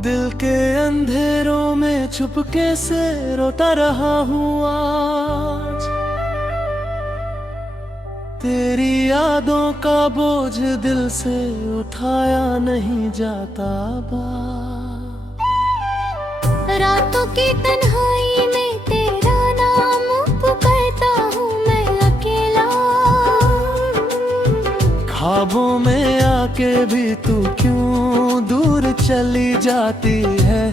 दिल के अंधेरों में चुपके से रोता रहा हूँ आज। तेरी यादों का बोझ दिल से उठाया नहीं जाता बा। रातों की तन्हाई में तेरा नाम पुकारता हूँ मैं अकेला। ख्वाबों में आके भी तू क्यों दूर चली जाती है।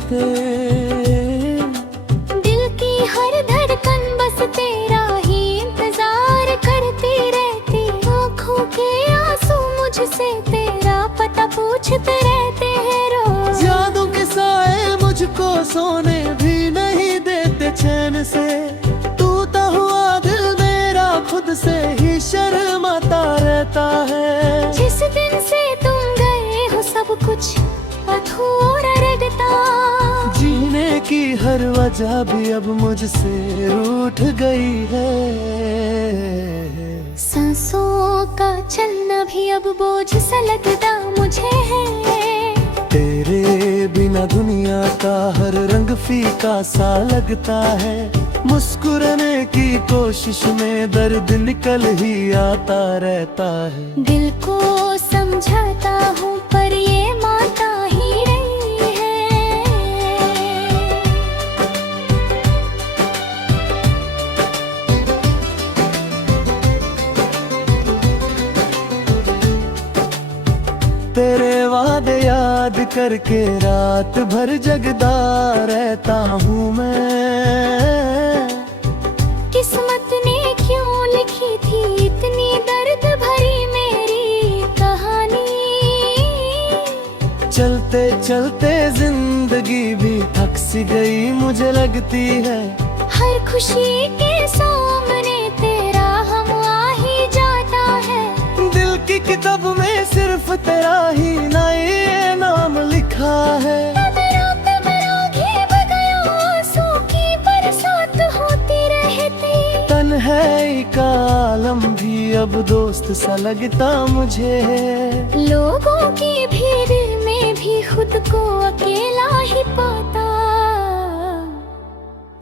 दिल की हर धड़कन बस तेरा ही इंतजार करती रहती। आँखों के आंसू मुझसे तेरा पता पूछते रहते हैं रोज। यादों के साए मुझको सोने भी नहीं देते चैन से। टूटा हुआ दिल मेरा खुद से ही शर्माता रहता है। जिस दिन से तुम गए हो सब कुछ अधूरा लगता। जीने की हर वजह भी अब मुझसे रूठ गई है। सांसों का चलना भी अब बोझ सा लगता मुझे है। तेरे बिना दुनिया का हर रंग फीका सा लगता है। मुस्कुराने की कोशिश में दर्द निकल ही आता रहता है। दिल को समझाता हूँ पर ये मानता ही नहीं है। तेरे वादे याद करके रात भर जगदा रहता हूँ मैं। किस्मत ने क्यों लिखी थी इतनी दर्द भरी मेरी कहानी। चलते चलते जिंदगी भी थक सी गई मुझे लगती है। हर खुशी के सामने तेरा हम आ ही जाता है। दिल की किताब में सिर्फ तेरा ही नए नाम लिखा है। तन्हाई का आलम भी अब दोस्त सा लगता मुझे। लोगों की भीड़ में भी खुद को अकेला ही पाता।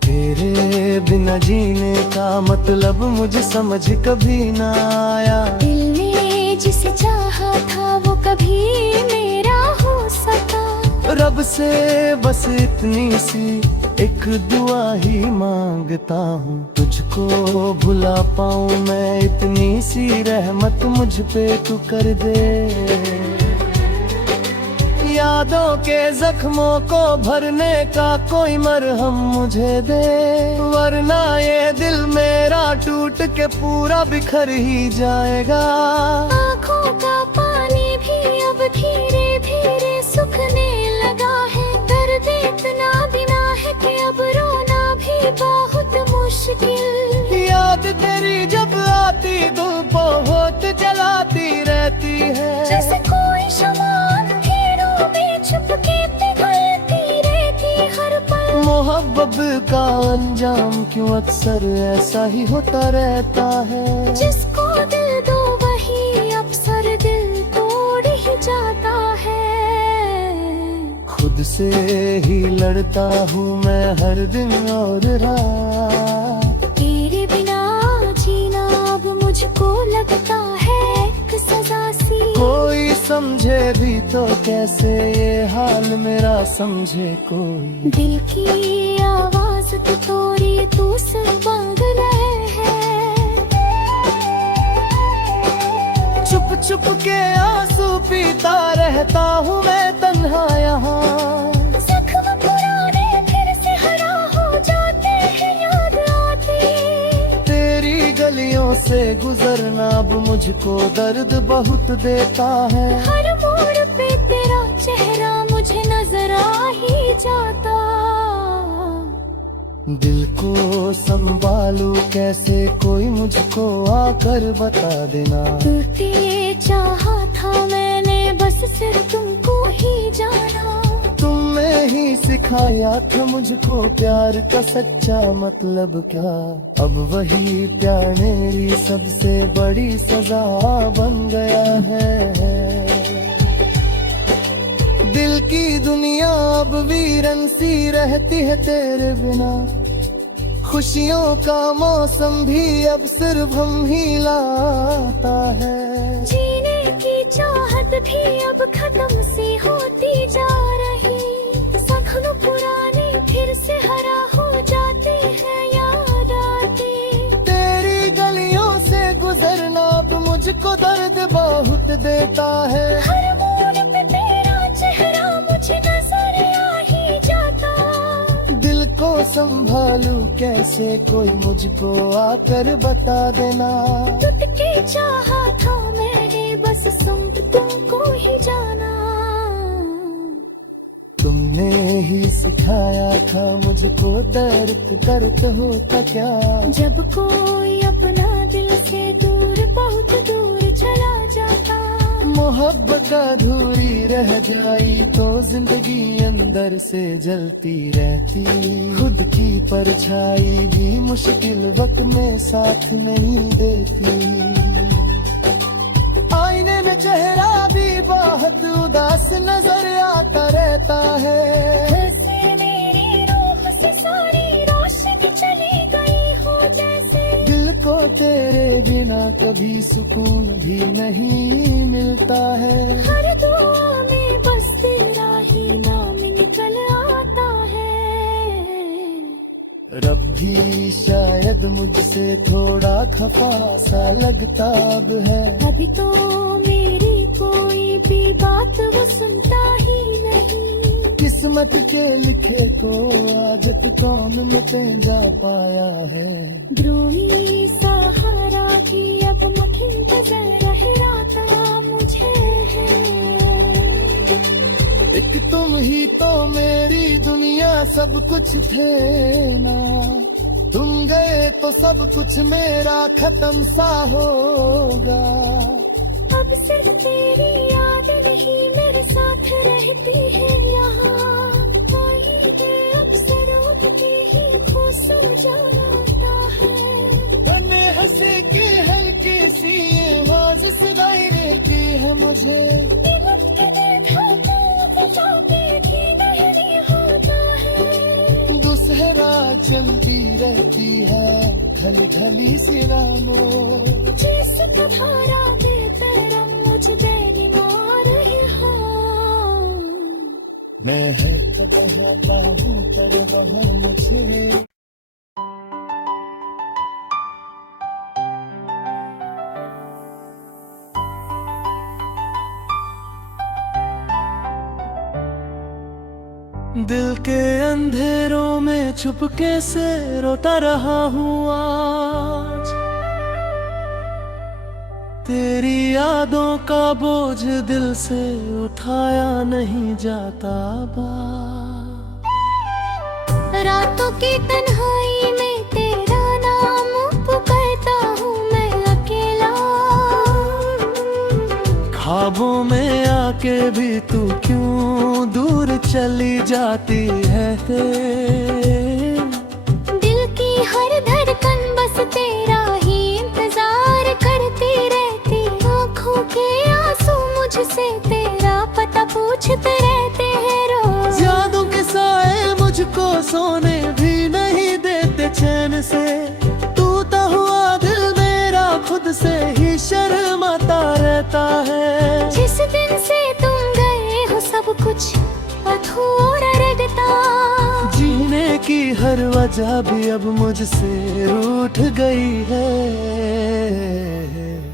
तेरे बिना जीने का मतलब मुझे समझ कभी ना आया। दिल ने जिसे चाहा था वो कभी मेरा हो सका। रब से बस इतनी सी एक दुआ ही मांगता हूँ। तुझको भुला पाऊँ मैं इतनी सी रहमत मुझ पे तू कर दे। यादों के जख्मों को भरने का कोई मरहम मुझे दे। वरना ये दिल मेरा टूट के पूरा बिखर ही जाएगा। आँखों का पानी भी अब धीरे धीरे सूखने लगा है। दर्द इतना बिना है कि अब रोना भी बहुत मुश्किल। याद तेरी जब आती दिल बहुत जलाती रहती है। जैसे कोई शम्मा अंधेरों में छुपके पिघलती रहती हर पल। मोहब्बत का अंजाम क्यों अक्सर ऐसा ही होता रहता है। जिसको दिल दो वही अक्सर दिल तोड़ ही जाता है। खुद से ही लड़ता हूँ मैं हर दिन और रात। तेरे बिना जीना अब मुझको लगता है एक सजा सी। कोई समझे भी तो कैसे ये हाल मेरा समझे कोई। दिल की आवाज तो तोड़ी तू से बंद है। चुप चुप के आंसू पीता रहता हूँ मैं तन्हा यहाँ। जख्म पुराने फिर से हरा हो जाते हैं याद आती। तेरी गलियों से गुजरना अब मुझको दर्द बहुत देता है। हर मोड़ पे तेरा चेहरा मुझे नजर आ ही जाता। दिल को संभालू कैसे कोई मुझको आकर बता देना। तुझे चाहा था मैंने बस सिर्फ तुमको ही जाना। तुमने ही सिखाया था मुझको प्यार का सच्चा मतलब क्या। अब वही प्यार मेरी सबसे बड़ी सजा बन गया है। दिल की दुनिया अब वीरन सी रहती है तेरे बिना। खुशियों का मौसम भी अब सिर्फ हम ही लाता है। जीने की चाहत भी अब खत्म सी होती जा रही। सपन पुराने फिर से हरा हो जाते हैं याद आते। तेरी गलियों से गुजरना अब मुझको दर्द बहुत देता है। हर मोड़ पे तेरा चेहरा मुझे नजर आ ही जाता। दिल को संभालूं कैसे कोई मुझको आकर बता देना। टूट के चाहा था मैंने बस सुन तुमको ही जाना। तुमने ही सिखाया था मुझको दर्द दर्द होता क्या। जब कोई अपना दिल से दूर बहुत दूर चला जाता। मोहब्बत अधूरी रह जाई तो जिंदगी अंदर से जलती रहती। खुद की परछाई भी मुश्किल वक्त में साथ नहीं देती। आईने में चेहरा भी बहुत उदास नजर आता रहता है। घर से मेरी रूह से सारी रोशनी चली गई हो जैसे। दिल को तेरे बिना कभी सुकून भी नहीं मिलता है। हर दुआ में बस तेरा ही नाम निकल आता है। रब भी शायद मुझसे थोड़ा खफा सा लगता अब है। अभी तो मेरी कोई भी बात वो सुनता ही नहीं। किस्मत के लिखे को आदत कौन मिटे जा पाया है। द्रोही सहारा की अब मुझे नजर रहता मुझे है। एक तुम ही तो मेरी दुनिया सब कुछ थे ना। तुम गए तो सब कुछ मेरा खत्म सा होगा। अब सिर्फ तेरी याद नहीं मेरे साथ रहती है यहाँ। कोई के अक्सर उठती ही खुश हो जाता है। बने हंसे की हल्की सी आवाज सुनाई देती है मुझे। दूसरा चलती रहती है घली घली सी रामों। जैसे धारा बेतरम मुझ बेईमान हो। मैं है तो बहाता हूँ पर वह मुझे। दिल के अंधेरों में छुपके से रोता रहा हूँ आज। तेरी यादों का बोझ दिल से उठाया नहीं जाता बा। रातों की तन्हाई में तेरा नाम पुकारता हूँ मैं अकेला। ख्वाबों में आके भी तू क्यों दूर चली जाती है। दिल की हर धड़कन बस तेरा ही इंतजार करती रहती। आँखों के आंसू मुझसे तेरा पता पूछते रहते हैं रोज। यादों के साए मुझको सोने भी नहीं देते चैन से। टूटा हुआ दिल मेरा खुद से ही शर्माता रहता है। जिस दिन से तुम गए हो सब कुछ अधूरा लगता। जीने की हर वजह भी अब मुझसे रूठ गई है।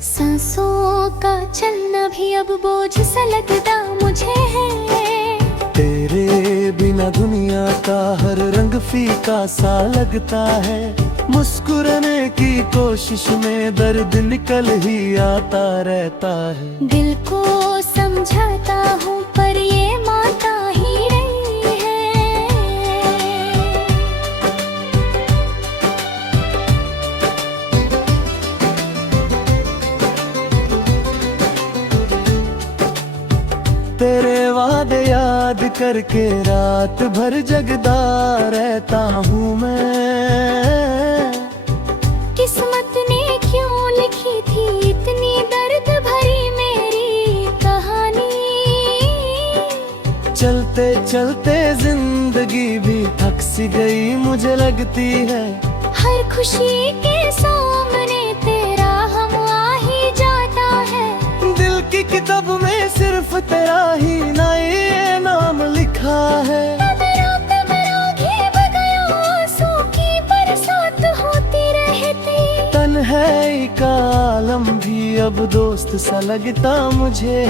सांसों का चलना भी अब बोझ सा लगता मुझे है। तेरे बिना दुनिया का हर रंग फीका सा लगता है। मुस्कुराने की कोशिश में दर्द निकल ही आता रहता है। दिल को समझाता हूँ पर ये मानता ही नहीं है। तेरे वादे याद करके रात भर जगदा रहता हूँ मैं। किस्मत ने क्यों लिखी थी इतनी दर्द भरी मेरी कहानी। चलते जिंदगी भी थक सी गई मुझे लगती है। हर खुशी के सामने तेरा हम आ ही जाता है। दिल की किताब में सिर्फ तेरा ही ना ये नाम लिखा है। तन्हाई का आलम भी अब दोस्त सा लगता मुझे।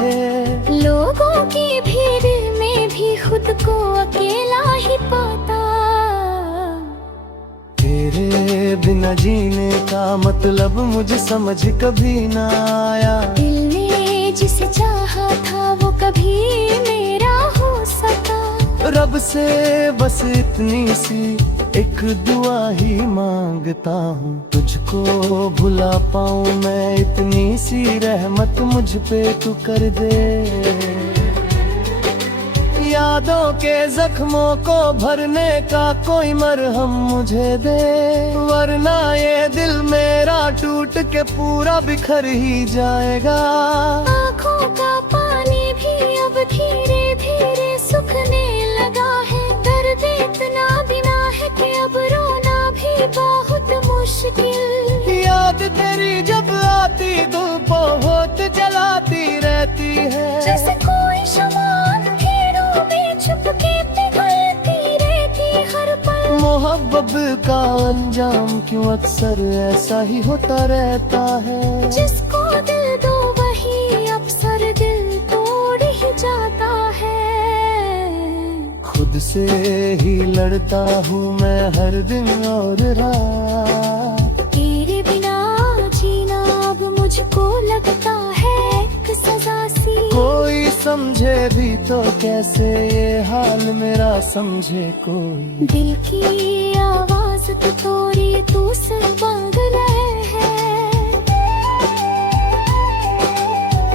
लोगों की भीड़ में भी खुद को अकेला ही पाता। तेरे बिना जीने का मतलब मुझे समझ कभी ना आया। दिल ने जिसे चाहा था वो कभी मेरा हो सका। रब से बस इतनी सी एक दुआ ही मांगता हूँ, तुझको भुला पाऊँ मैं, इतनी सी रहमत मुझ पे तू कर दे। यादों के जख्मों को भरने का कोई मरहम मुझे दे, वरना ये दिल मेरा टूट के पूरा बिखर ही जाएगा। आँखों का पानी भी अब धीरे धीरे सूखने लगा है। दर्द इतना बिना है कि अब रोना भी बहुत मुश्किल। याद तेरी जब आती तो बहुत जलाती रहती है। जैसे कोई शमा अंधेरों में छुपके पिघलती रहती हर पल। मोहब्बत का अंजाम क्यों अक्सर ऐसा ही होता रहता है। जिसको दिल दो वही अक्सर दिल तोड़ ही जाता है। खुद से ही लड़ता हूँ मैं हर दिन और रात। तेरे बिना जीना अब मुझको लगता है एक सजा सी। कोई समझे भी तो कैसे ये हाल मेरा समझे कोई। दिल की आवाज तो तोड़ी तू से बंद रहे है।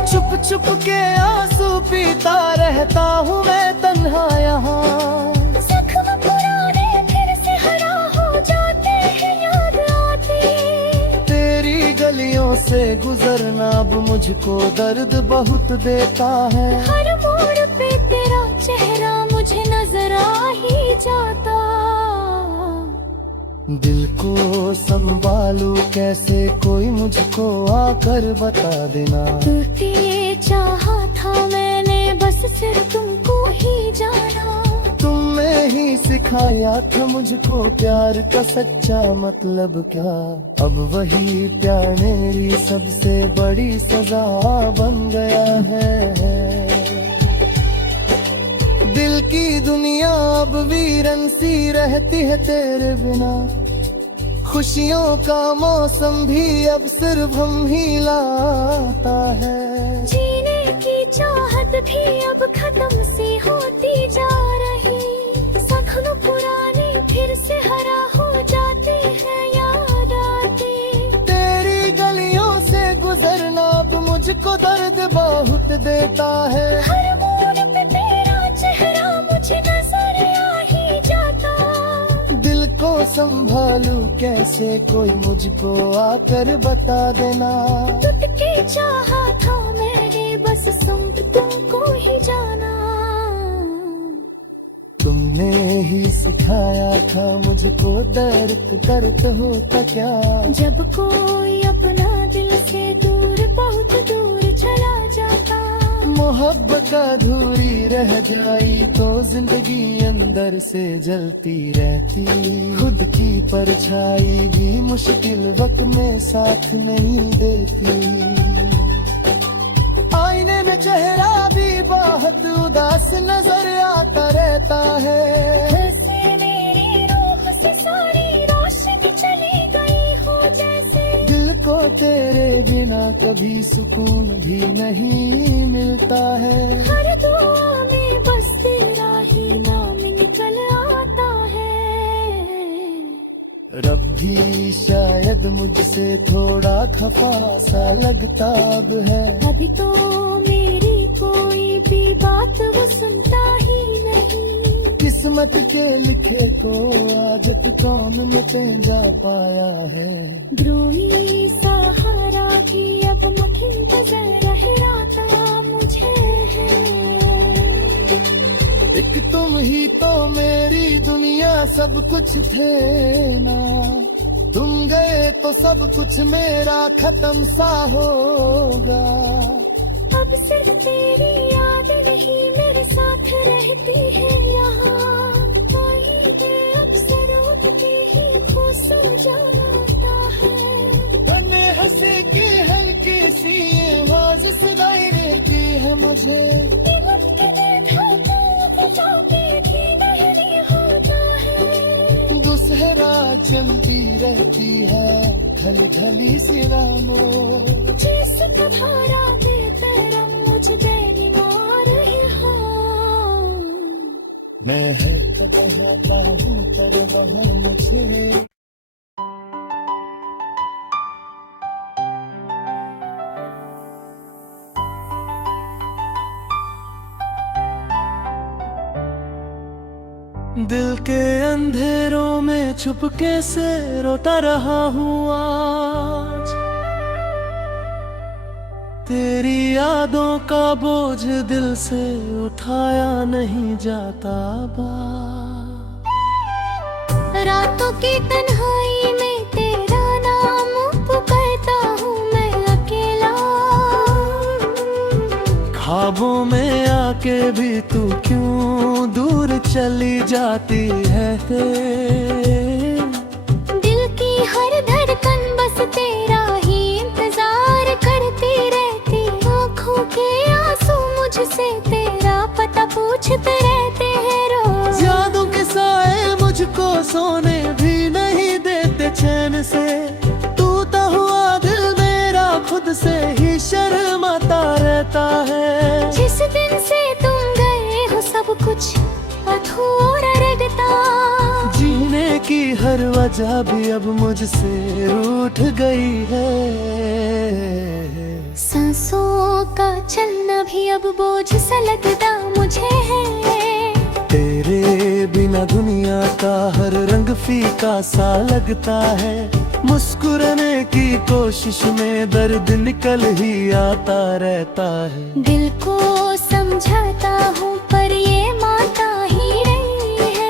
चुप चुप के आंसू पीता रहता हूँ मैं तन्हा यहाँ। जख्म पुराने फिर से हरा हो जाते हैं याद आते। तेरी गलियों से गुजरना अब मुझको दर्द बहुत देता है। हर मोड़ पे तेरा चेहरा मुझे नजर आ ही जाता। दिल को संभालू कैसे कोई मुझको आकर बता देना। तुझे चाहा था मैंने बस सिर्फ तुमको ही जाना। तुमने ही सिखाया था मुझको प्यार का सच्चा मतलब क्या। अब वही प्यार मेरी सबसे बड़ी सजा बन गया है। दिल की दुनिया अब वीरन सी रहती है तेरे बिना। खुशियों का मौसम भी अब सिर्फ हम ही लाता है। जीने की चाहत भी अब खत्म सी होती जा रही। जख्म पुराने फिर से हरा हो जाते हैं याद आते। तेरी गलियों से गुजरना अब मुझको दर्द बहुत देता है। हर मोड़ पे तेरा चेहरा मुझे नजर आ ही जाता। दिल को संभालू कैसे कोई मुझको आकर बता देना। तुझके चाहा था मैंने बस सिर्फ तुमको ही जाना। तुमने ही सिखाया था मुझको दर्द दर्द होता क्या। जब कोई अपना दिल से दूर बहुत दूर चला जाता। मोहब्बत अधूरी रह जाई तो जिंदगी अंदर से जलती रहती। खुद की परछाई भी मुश्किल वक्त में साथ नहीं देती। आईने में चेहरा भी बहुत उदास नजर आता रहता है। से मेरी रूह से सारी रोशनी चली गई हो जैसे। दिल को तेरे बिना कभी सुकून भी नहीं मिलता है। हर दुआ में बस तेरा ही नाम निकल आता है। रब भी शायद मुझसे थोड़ा खफा सा लगता अब है। अभी तो मेरी कोई भी बात वो सुनता ही नहीं। किस्मत के लिखे को आदत कौन मिटे जा पाया है। द्रोही सहारा की अब मुठिन बजा रह राता मुझे है। एक तुम ही तो मेरी दुनिया सब कुछ थे ना, तुम गए तो सब कुछ मेरा खत्म सा होगा। अब सिर्फ तेरी याद नहीं मेरे साथ रहती है यहाँ, वही के अक्सरों पे ही खो सो जाता है। बने हंसे की हल्की सी आवाज सुनाई देती है मुझे, दुसहरा चलती रहती है घली घली सी रामों, जिस धारा के तरह मुझ बेईमान ही हो। मैं है तो बहाता हूँ पर वह मुझे। दिल के अंधेरों में छुपके से रोता रहा हूँ आज, तेरी यादों का बोझ दिल से उठाया नहीं जाता बा। रातों की तन्हाई में तेरा नाम पुकारता हूँ मैं अकेला, ख्वाबों में आके भी तू क्यों दूर चली जाती है। दिल की हर धड़कन बस तेरा ही इंतजार करती रहती, आँखों के आंसू मुझसे तेरा पता पूछते रहते हैं रोज। यादों के साए मुझको सोने भी नहीं देते चैन से, टूटा हुआ दिल मेरा खुद से ही शर्माता रहता है। जिस दिन से तुम गए हो सब कुछ अधूरा लगता, जीने की हर वजह भी अब मुझसे रूठ गई है। सांसों का चलना भी अब बोझ सा लगता मुझे है। तेरे बिना दुनिया का हर रंग फीका सा लगता है, मुस्कुराने की कोशिश में दर्द निकल ही आता रहता है। दिल को समझाता हूँ पर ये मानता ही नहीं है।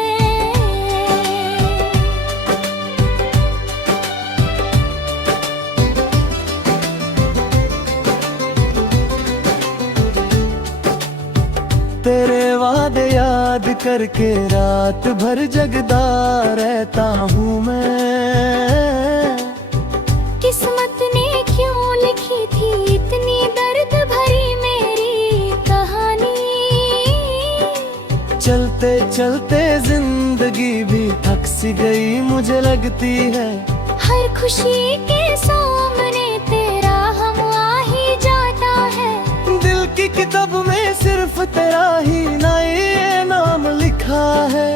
तेरे वादे याद करके रात भर जगदा रहता हूँ मैं। किस्मत ने क्यों लिखी थी इतनी दर्द भरी मेरी कहानी, चलते चलते जिंदगी भी थक सी गई मुझे लगती है। हर खुशी के सामने तेरा हम आ ही जाता है। दिल की किताब में सिर्फ तेरा ही नए नाम लिखा है।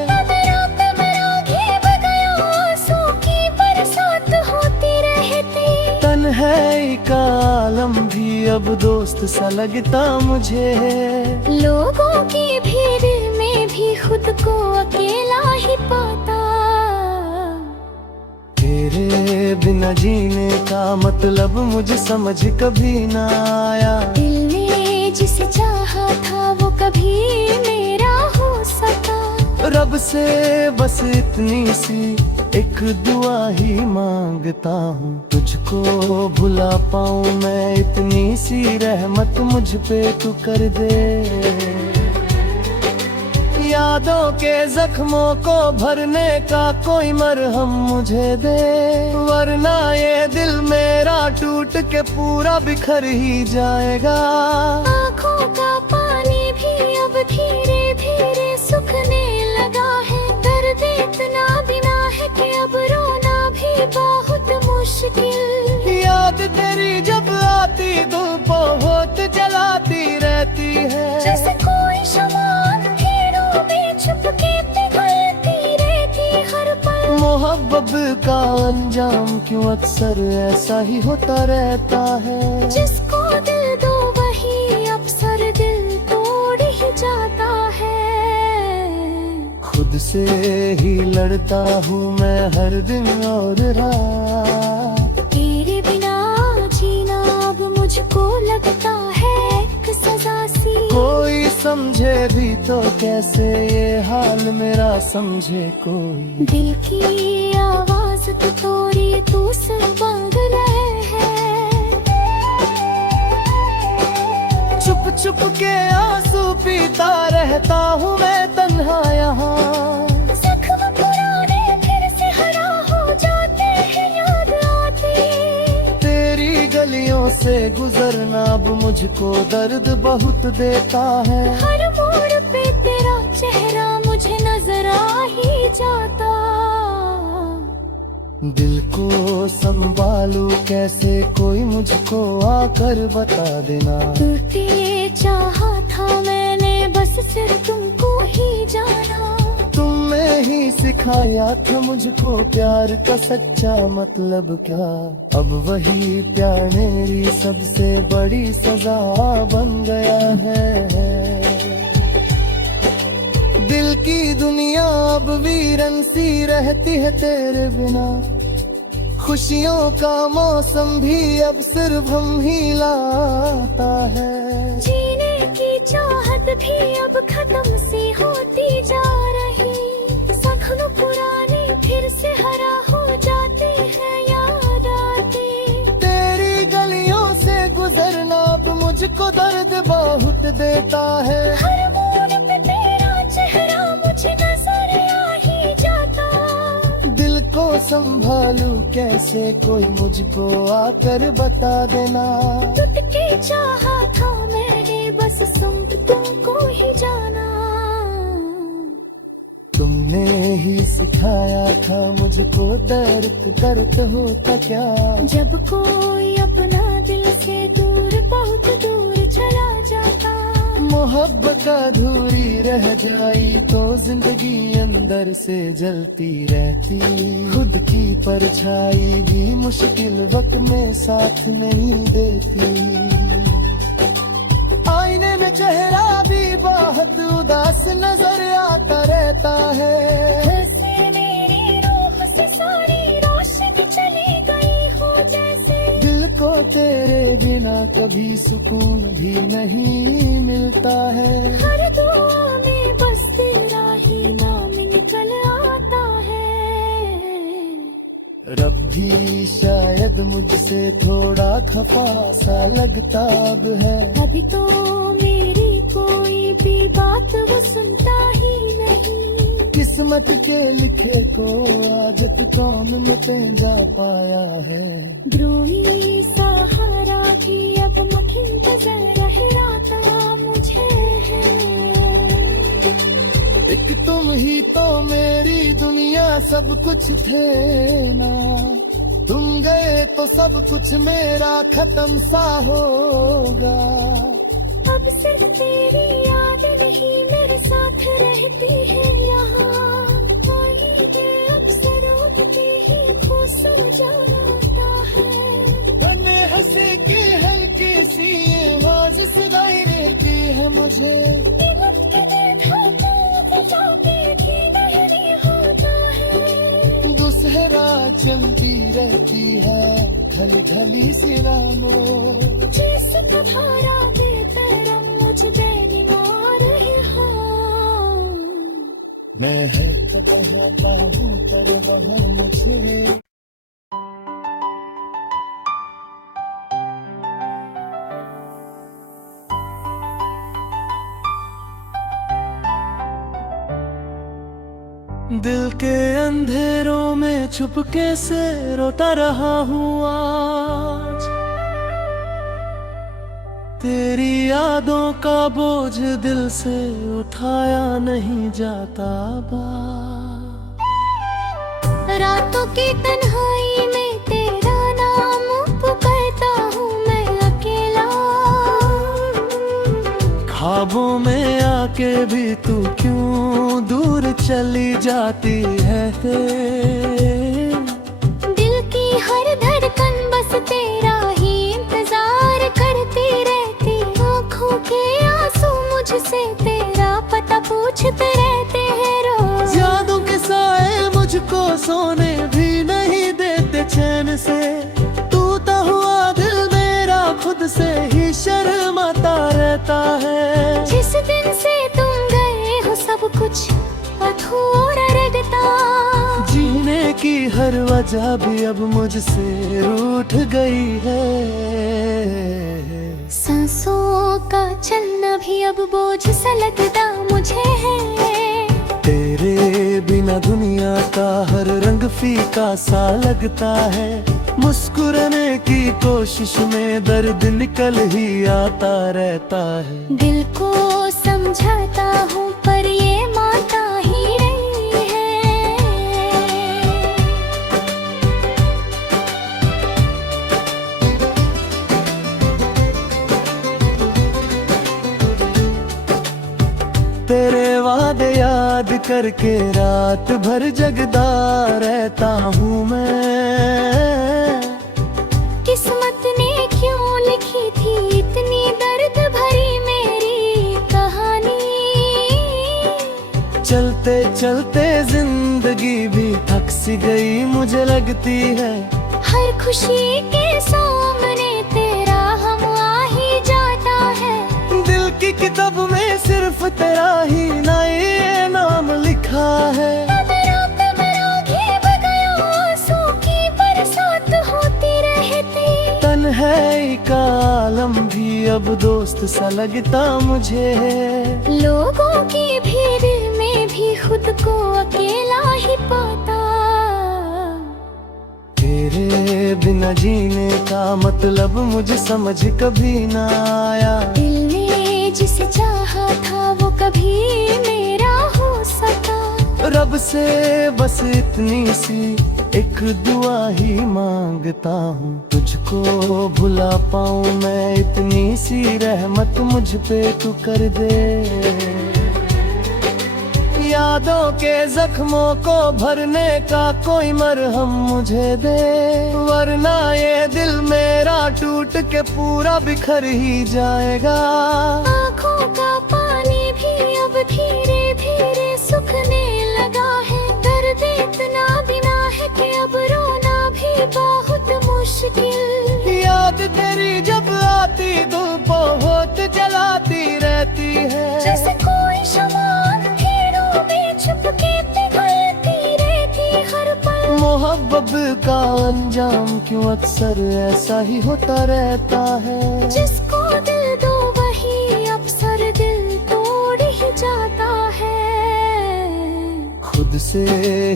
तन्हाई का आलम भी अब दोस्त सा लगता मुझे, लोगों की भीड़ में भी खुद को अकेला ही पाता। तेरे बिना जीने का मतलब मुझे समझ कभी ना आया। दिल ने जिसे चाहा था वो कभी मेरा हो सका। रब से बस इतनी सी एक दुआ ही मांगता हूँ, तुझको भुला पाऊँ मैं, इतनी सी रहमत मुझ पे तू कर दे। यादों के जख्मों को भरने का कोई मरहम मुझे दे, वरना ये दिल मेरा टूट के पूरा बिखर ही जाएगा। आँखों का पानी भी अब धीरे धीरे सूखने लगा है। दर्द इतना बिना है कि अब रोना भी बहुत मुश्किल। याद तेरी जब आती दिल बहुत जलाती रहती है। जैसे कोई शम्मा अंधेरों में छुपके पिघलती रहती हर पल। मोहब्बत का अंजाम क्यों अक्सर ऐसा ही होता रहता है। जिसको दिल दो वही अक्सर दिल तोड़ ही जाता है। खुद से ही लड़ता हूँ मैं हर दिन और रात, तेरे बिना जीना अब मुझको लगता है एक सजा सी। कोई समझे भी तो कैसे ये हाल मेरा समझे कोई। दिल की आवाज तो तोरी तू से बंद रहे है, चुप चुप के आंसू पीता रहता हूँ मैं तन्हा यहाँ। जख्म पुराने फिर से हरा हो जाते हैं याद आते, तेरी गलियों से गुजरना अब मुझको दर्द बहुत देता है। हर मोड़ पे तेरा चेहरा मुझे नजर आ ही जाता। दिल को संभालू कैसे कोई मुझको आकर बता देना। तुझे चाहा था मैंने बस सिर्फ तुमको ही जाना। तुमने ही सिखाया था मुझको प्यार का सच्चा मतलब क्या। अब वही प्यार मेरी सबसे बड़ी सजा बन गया है। दिल की दुनिया अब वीरन सी रहती है तेरे बिना। खुशियों का मौसम भी अब सिर्फ हम ही लाता है। जीने की चाहत भी अब खत्म सी होती जा रही। जख्म पुराने फिर से हरा हो जाते हैं याद आते। तेरी गलियों से गुजरना अब मुझको दर्द बहुत देता है। हर मोड़ पे तेरा चेहरा मुझे नजर आ ही जाता। दिल को संभालू कैसे कोई मुझको आकर बता देना। तुझे चाहा था मैंने बस सुन तुमको ही जाना। तुमने ही सिखाया था मुझको दर्द दर्द होता क्या। जब कोई अपना दिल से दूर बहुत दूर चला जाता। मोहब्बत अधूरी रह जाई तो जिंदगी अंदर से जलती रहती। खुद की परछाई भी मुश्किल वक्त में साथ नहीं देती। आईने में चेहरा भी बहुत उदास नजर आता रहता है। वैसे मेरी रूह से सारी रोशनी चली गई हो जैसे। दिल को तेरे बिना कभी सुकून भी नहीं मिलता है। हर दुआ में बस तेरा ही नाम निकल आता है। रब भी शायद मुझसे थोड़ा खफा सा लगता अब है। अभी तो मेरी कोई भी बात वो सुनता ही नहीं। किस्मत के लिखे को आदत कौन मिटे जा पाया है। द्रोही सहारा की अब मुखिन रह राता मुझे है। एक तुम ही तो मेरी दुनिया सब कुछ थे ना। तुम गए तो सब कुछ मेरा खत्म सा होगा। अब सिर्फ तेरी याद नहीं मेरे साथ रहती है यहाँ। वही के अक्सरों पे ही खो सो जाता है। बने हंसे की हल्की सी आवाज सुनाई देती है मुझे। दूसरा चलती रहती है ढली ढली सी राहों। जिस धारा बेतरंग मुझ बेनीमार ही हो। मैं है तो बहाता हूँ पर वह मुझे। दिल के अंधेरों में छुपके से रोता रहा हूँ आज। तेरी यादों का बोझ दिल से उठाया नहीं जाता बा। रातों की तन्हाई में तेरा नाम पुकारता हूँ मैं अकेला। ख्वाबों में आके भी तू क्यों दूर चली जाती है। दिल की हर धड़कन बस तेरा ही इंतजार करती रहती। आँखों के आंसू मुझसे तेरा पता पूछते रहते हैं रोज। यादों के साए मुझको सोने भी नहीं देते चैन से। टूटा हुआ दिल मेरा खुद से ही शर्माता रहता है। जिस दिन से हर वजह भी अब मुझसे रूठ गई है। सांसों का चलना भी अब बोझ सा लगता मुझे है। तेरे बिना दुनिया का हर रंग फीका सा लगता है। मुस्कुराने की कोशिश में दर्द निकल ही आता रहता है। दिल को समझाता हूँ पर ये मानता ही नहीं है। तेरे वादे याद करके रात भर जगदा रहता हूँ मैं। किस्मत ने क्यों लिखी थी इतनी दर्द भरी मेरी कहानी। चलते चलते जिंदगी भी थक सी गई मुझे लगती है। हर खुशी के सामने तेरा हम आ ही जाता है। दिल की किताब में सिर्फ तेरा ही नए नाम लिखा है। तन्हाई का आलम भी अब दोस्त सा लगता मुझे। लोगों की भीड़ में भी खुद को अकेला ही पाता। तेरे बिना जीने का मतलब मुझे समझ कभी ना आया। दिल ने जिसे चाहा था वो कभी मेरा हो सका। रब से बस इतनी सी एक दुआ ही मांगता हूँ। तुझको भुला पाऊँ मैं, इतनी सी रहमत मुझ पे तू कर दे। यादों के जख्मों को भरने का कोई मरहम मुझे दे। वरना ये दिल मेरा टूट के पूरा बिखर ही जाएगा। आँखों का पानी भी अब धीरे धीरे सूखने लगा है। दर्द इतना बिना है कि अब रोना भी बहुत मुश्किल। याद तेरी जब आती दिल बहुत जलाती रहती है। जैसे कोई शमा अंधेरों में छुपके पिघलती रहती हर पल। मोहब्बत का अंजाम क्यों अक्सर ऐसा ही होता रहता है। जिसको दिल दो वही अक्सर दिल तोड़ ही जाता है। खुद से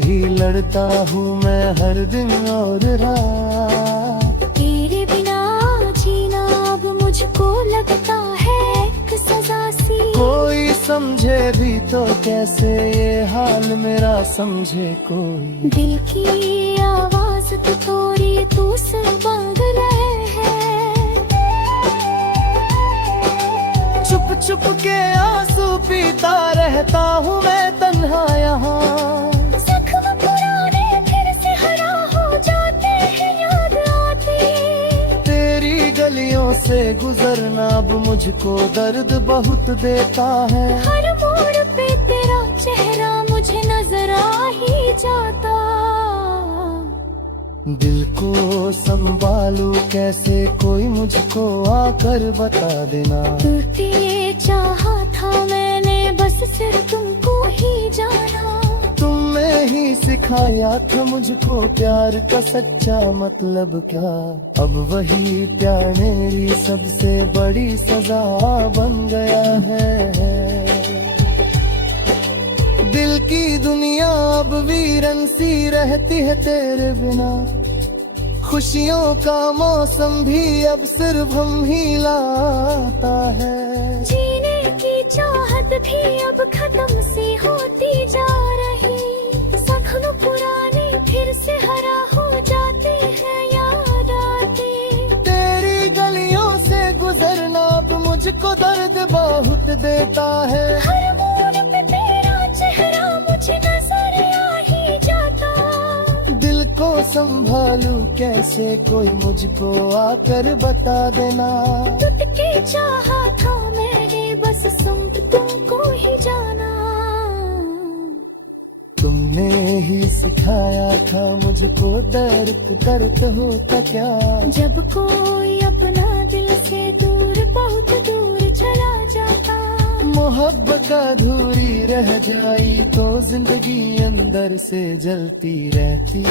ही लड़ता हूँ मैं हर दिन और रात। तेरे बिना जीना अब मुझको लगता है एक सजा सी। कोई समझे भी तो कैसे ये हाल मेरा समझे कोई। दिल की आवाज तो थोड़ी तू से बंद रहे है। चुप चुप के आंसू पीता रहता हूँ मैं तन्हा यहाँ। जख्म पुराने फिर से हरा हो जाते हैं याद आती। तेरी गलियों से गुजरना अब मुझको दर्द बहुत देता है। हर मोड़ पे तेरा चेहरा मुझे नजर आ ही जाता। दिल को संभालू कैसे कोई मुझको आकर बता देना। तुझे चाहा था मैंने बस सिर्फ तुमको ही जाना। तुमने ही सिखाया था मुझको प्यार का सच्चा मतलब क्या। अब वही प्यार मेरी सबसे बड़ी सजा बन गया है। दिल की दुनिया अब वीरन सी रहती है तेरे बिना। खुशियों का मौसम भी अब सिर्फ हम ही लाता है। जीने की चाहत भी अब खत्म सी होती जा रही। जख्म पुराने फिर से हरा हो जाते हैं याद आते। तेरी गलियों से गुजरना अब मुझको दर्द बहुत देता है। हर मोड़ पे तेरा चेहरा मुझे नजर आ ही जाता। दिल को संभालू कैसे कोई मुझको आकर बता देना। तुझके चाहा था मैंने बस सुन तुमको ही जाना। तुमने ही सिखाया था मुझको दर्द दर्द होता क्या। जब कोई अपना दिल से दूर बहुत दूर चला जाता। मोहब्बत अधूरी रह जाई तो जिंदगी अंदर से जलती रहती।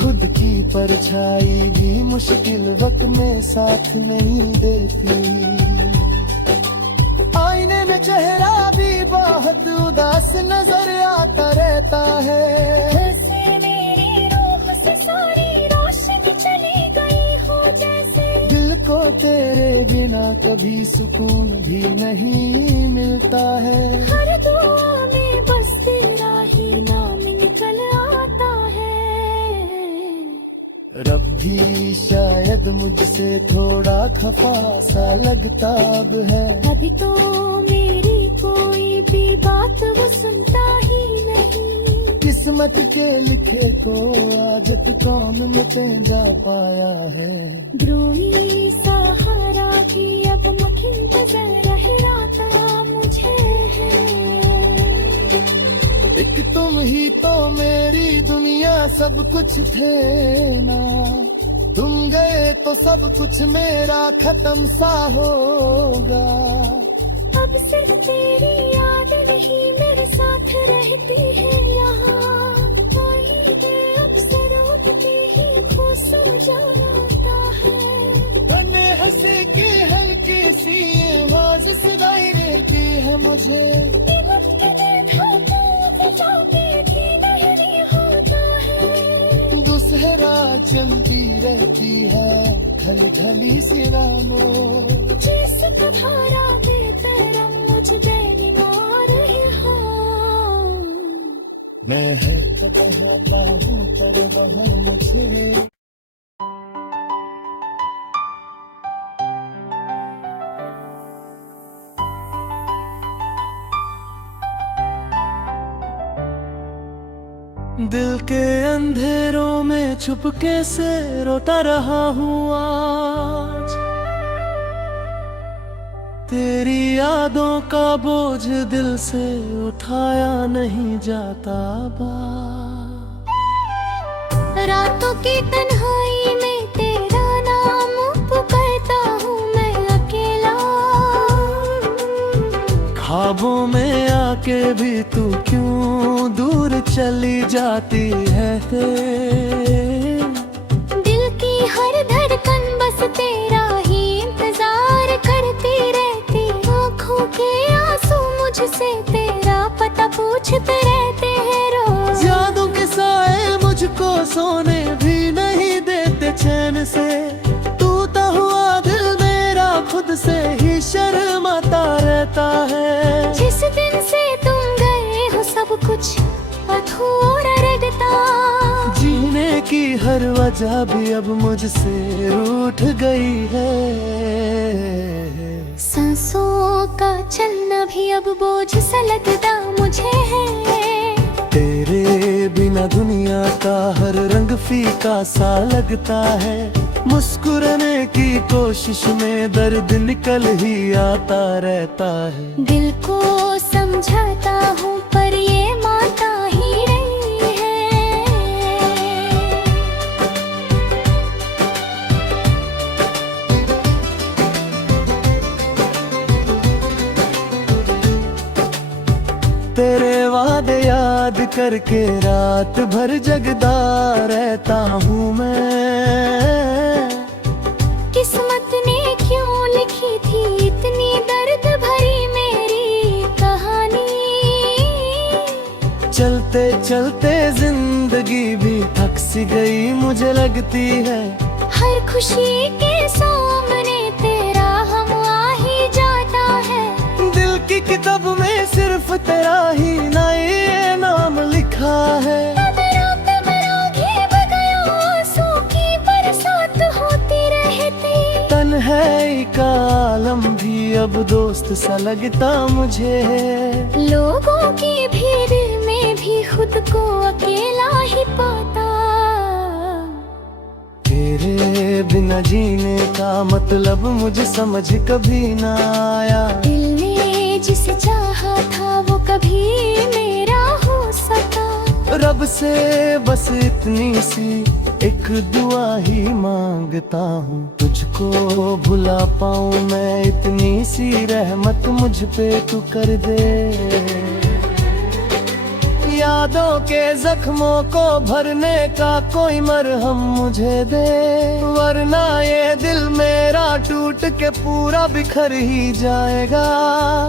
खुद की परछाई भी मुश्किल वक्त में साथ नहीं देती। आईने में चेहरा भी बहुत उदास नजर आता रहता है। जैसे मेरी रूह से सारी रोशनी चली गई हो, जैसे दिल को तेरे बिना कभी सुकून भी नहीं मिलता है। हर दुआ में बस तेरा ही नाम निकल आता है। रब भी शायद मुझसे थोड़ा खफा सा लगता अब है। अभी तो मेरी कोई भी बात वो सुनता ही नहीं। किस्मत के लिखे को आदत कौन मुझे जा पाया है। द्रोही सहारा की अब मुठिन रहता मुझे है। एक तुम ही तो मेरी दुनिया सब कुछ थे ना। तुम गए तो सब कुछ मेरा खत्म सा होगा। अब सिर्फ तेरी याद नहीं मेरे साथ रहती है यहाँ। कोई के अक्सरों पे ही खो सो जाता है। बने हंसे की हल्की सी आवाज सुनाई देती है मुझे। दिल के देखा तो जाते भी नहीं होता है। दूसरा चलती रहती है घली घली सी रामों। जिस धारा बेतरम मुझ बेईमान ही हो। मैं है तो बहाता हूँ पर वह मुझे। दिल के अंधेरों में छुपके से रोता रहा हूँ आज। तेरी यादों का बोझ दिल से उठाया नहीं जाता बा। रातों की तन्हाई में तेरा नाम पुकारता हूँ मैं अकेला। ख्वाबों में आके भी तू क्यों दूर चली जाती है। दिल की हर धड़कन बस तेरा ही इंतजार करती रहती। आँखों के आंसू मुझसे तेरा पता पूछते रहते हैं रोज। यादों के साए मुझको सोने भी नहीं देते चैन से। टूटा हुआ दिल मेरा खुद से ही शर्माता रहता है। जिस दिन से तुम गए हो सब कुछ अधूरा लगता। जीने की हर वजह भी अब मुझसे रूठ गई है। सांसों का चलना भी अब बोझ सा लगता मुझे है। तेरे बिना दुनिया का हर रंग फीका सा लगता है। मुस्कुराने की कोशिश में दर्द निकल ही आता रहता है। दिल को समझाता हूँ पर ये मानता ही नहीं है। तेरे वादे याद करके रात भर जगदा रहता हूँ मैं। किस्मत ने क्यों लिखी थी इतनी दर्द भरी मेरी कहानी। चलते चलते जिंदगी भी थक सी गई मुझे लगती है। हर खुशी के सामने तेरा हम आ ही जाता है। दिल की किताब में सिर्फ तेरा ही नए नाम लिखा है। तन्हाई का आलम भी अब दोस्त सा लगता मुझे। लोगों की भीड़ में भी खुद को अकेला ही पाता। तेरे बिना जीने का मतलब मुझे समझ कभी ना आया। दिल ने जिसे चाहा था वो कभी मेरा हो सका। रब से बस इतनी सी एक दुआ ही मांगता हूँ, तुझको भुला पाऊँ मैं, इतनी सी रहमत मुझ पे तू कर दे। यादों के जख्मों को भरने का कोई मरहम मुझे दे, वरना ये दिल मेरा टूट के पूरा बिखर ही जाएगा।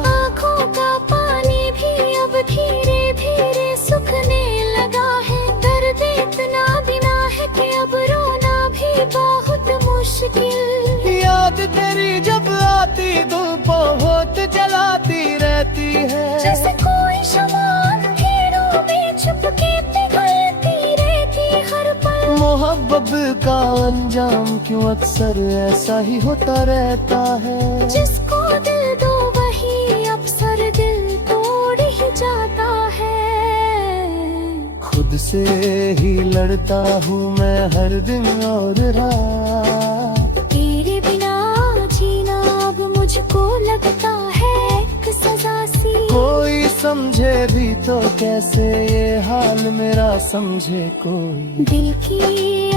आँखों का पानी भी अब धीरे धीरे सूखने लगा है, दर्द इतना बिना है कि अब रोना भी बहुत मुश्किल। याद तेरी जब आती दिल बहुत जलाती रहती है, जैसे कोई शमा अंधेरों में छुपके पिघलती रहती हर पल। मोहब्बत का अंजाम क्यों अक्सर ऐसा ही होता रहता है, जिसको दिल दो वही अक्सर दिल तोड़ ही जाता है। खुद से ही लड़ता हूँ मैं हर दिन और रात, तेरे बिना जीना अब मुझको लगता है एक सजा सी। कोई समझे भी तो कैसे ये हाल मेरा समझे कोई। दिल की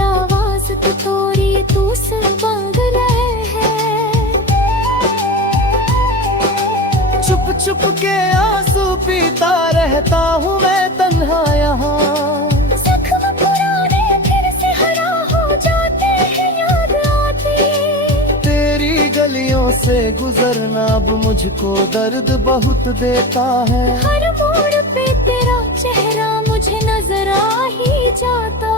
आवाज तो तोड़ी तू सिर बंद रहे है, चुप चुप के आंसू पीता रहता हूँ मैं तन्हा यहाँ। जख्म पुराने फिर से हरा हो जाते हैं याद आती। तेरी गलियों से गुजरना अब मुझको दर्द बहुत देता है, हर मोड़ पे तेरा चेहरा मुझे नजर आ ही जाता।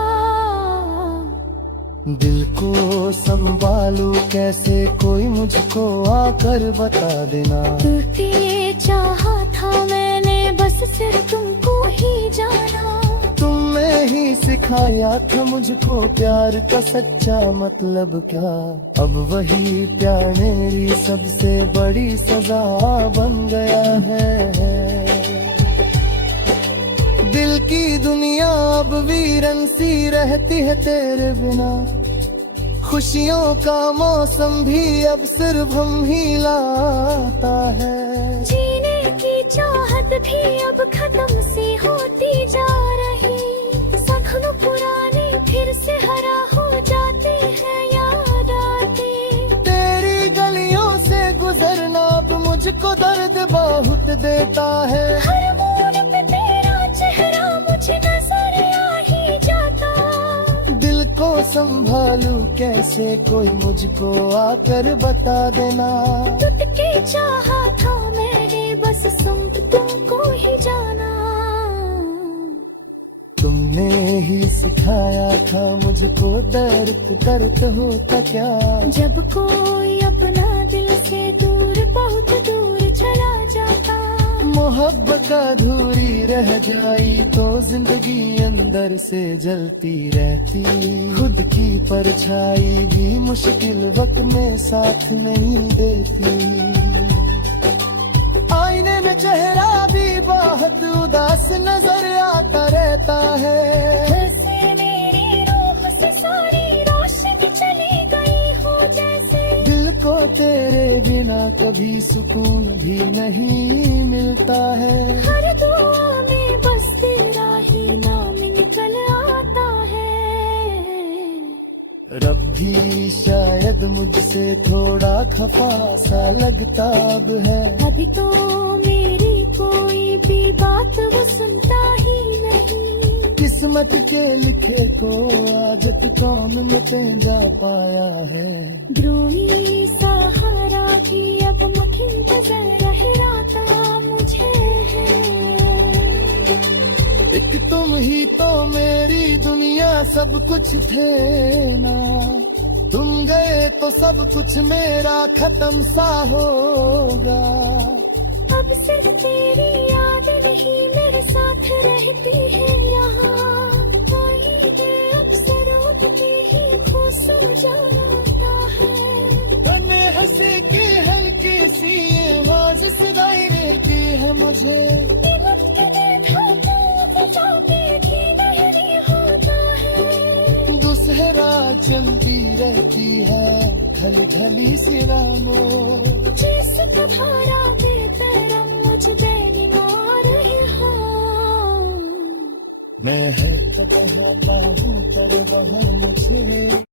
दिल को संभालू कैसे कोई मुझको आकर बता देना। तुझे चाहा था मैंने बस सिर्फ तुमको ही जाना, तुमने ही सिखाया था मुझको प्यार का सच्चा मतलब क्या। अब वही प्यार मेरी सबसे बड़ी सजा बन गया है। दिल की दुनिया अब वीरन सी रहती है तेरे बिना, खुशियों का मौसम भी अब सिर्फ हम ही लाता है। जीने की चाहत भी अब खत्म सी होती जा रही, जख्म पुराने फिर से हरा हो जाते हैं याद आते। तेरी गलियों से गुजरना अब मुझको दर्द बहुत देता है, हर मोड़ पे तेरा चेहरा मुझे नजर आ ही जाता। दिल को संभालू कैसे कोई मुझको आकर बता देना। तुझके चाहा था मैंने बस सुन तुमको ही जाना, तुमने ही सिखाया था मुझको दर्द दर्द होता क्या। जब कोई अपना दिल से दूर बहुत दूर चला जाता, मोहब्बत अधूरी रह जाई तो जिंदगी अंदर से जलती रहती। खुद की परछाई भी मुश्किल वक्त में साथ नहीं देती, आईने में चेहरा भी बहुत उदास नजर आता रहता है। फिर से मेरी रूह से सारी रोशनी चली गई हो जैसे, दिल को तेरे बिना कभी सुकून भी नहीं मिलता है। हर दुआ में बस तेरा ही नाम निकल आता है। रब भी शायद मुझसे थोड़ा खफा सा लगता अब है, अभी तो मेरी कोई भी बात वो सुनता ही नहीं। किस्मत के लिखे को आदत कौन मिटे जा पाया है। द्रोही सहारा भी अब मुखिल नजर रहता मुझे है। एक तुम ही तो मेरी दुनिया सब कुछ थे ना, तुम गए तो सब कुछ मेरा खत्म सा होगा। अब सिर्फ तेरी याद नहीं मेरे साथ रहती है यहाँ, कोई के अक्सरों तुम्हें ही खो सो जाता है। बने हंसी की हल्की सी आवाज सुनाई देती है मुझे, दुसहरा चलती रहती है खली खली सी रामों। जिस तुम्हारा बेतरम मुझ बेईमान ही हो। मैं है तो बहाता हूँ पर वह मुझे